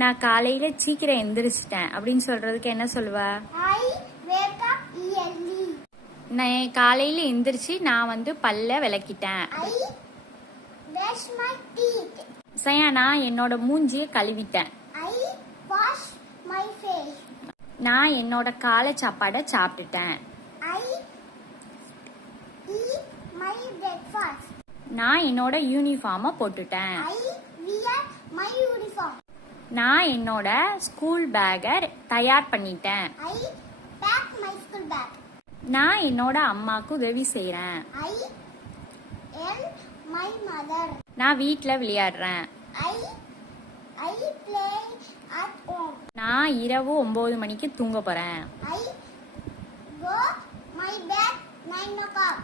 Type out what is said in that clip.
நான் காலையில சீக்கிரம் எந்திரிச்சிட்டேன் அப்படின்னு சொல்றதுக்கு என்ன சொல்லுவ? I wake up early. நான் காலையில எந்திரிச்சு நான் பல்ல விளக்கிட்டேன். I brush my teeth. சயா, நான் என்னோட மூஞ்சிய கழுவிட்டேன். I wash my face. நான் என்னோட காலை சாப்பாடை சாப்பிட்டுட்டேன். I eat my breakfast. நான் என்னோட யூனிஃபார்மை போட்டுட்டேன். I wear my uniform. நான் என்னோட ஸ்கூல் பேக்கை தயார் பண்ணிட்டேன். I pack my school bag. நான் என்னோட அம்மாக்கு உதவி செய்றேன். I help my mother. நான் வீட்ல விளையாடுறேன். I play at home. நான் இரவு 9 மணிக்கு தூங்க போறேன். I go my bed 9 o'clock.